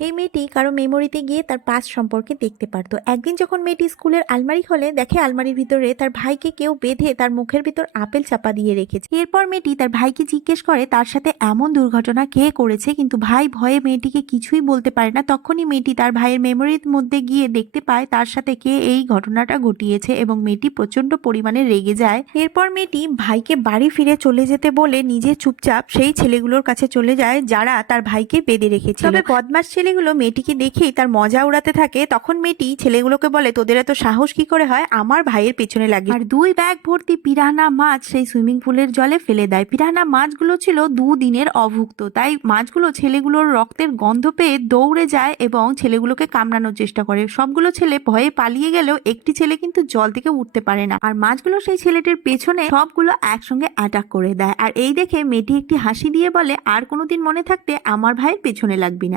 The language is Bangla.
এই মেয়েটি কারো মেমোরিতে গিয়ে তার পাস্ট সম্পর্কে দেখতে পারত। একদিন যখন মেয়েটি স্কুলের আলমারি খোলে, দেখে আলমারির ভিতরে তার ভাইকে কেউ বেঁধে তার মুখের ভিতর আপেল চাপা দিয়ে রেখেছে। এরপর মেয়েটি তার ভাইকে জিজ্ঞেস করে তার সাথে এমন দুর্ঘটনা কে করেছে, কিন্তু ভাই ভয়ে মেয়েটিকে কিছুই বলতে পারে না। তখনই মেয়েটি তার ভাইয়ের মেমোরির মধ্যে গিয়ে দেখতে পায় তার সাথে কে এই ঘটনাটা ঘটিয়েছে, এবং মেয়েটি প্রচন্ড পরিমাণে রেগে যায়। এরপর মেয়েটি ভাইকে বাড়ি ফিরে চলে যেতে বলে নিজে চুপচাপ সেই ছেলেগুলোর কাছে চলে যায় যারা তার ভাইকে বেঁধে রেখেছিল। তবে বদমাস ছেলেগুলো মেয়েটিকে দেখেই তার মজা উড়াতে থাকে। তখন মেয়েটি ছেলেগুলোকে বলে, তোদের এত সাহস কি করে হয় আমার ভাইয়ের পেছনে লাগে, আর 2 ব্যাগ ভর্তি পিরানা মাছ সেই সুইমিং পুলের জলে ফেলে দেয়। পিরানা মাছগুলো ছিল 2 দিনের অভুক্ত, তাই মাছগুলো ছেলেগুলোর রক্তের গন্ধ পেয়ে দৌড়ে যায় এবং ছেলেগুলোকে কামড়ানোর চেষ্টা করে। সবগুলো ছেলে ভয়ে পালিয়ে গেলেও একটি ছেলে কিন্তু জল থেকে উঠতে পারে না, আর মাছগুলো সেই ছেলেটির পেছনে সবগুলো একসঙ্গে অ্যাটাক করে দেয়। আর এই দেখে মেয়েটি একটি হাসি দিয়ে বলে, আর কোনোদিন মনে থাকতে আমার ভাইয়ের পেছনে লাগবি না।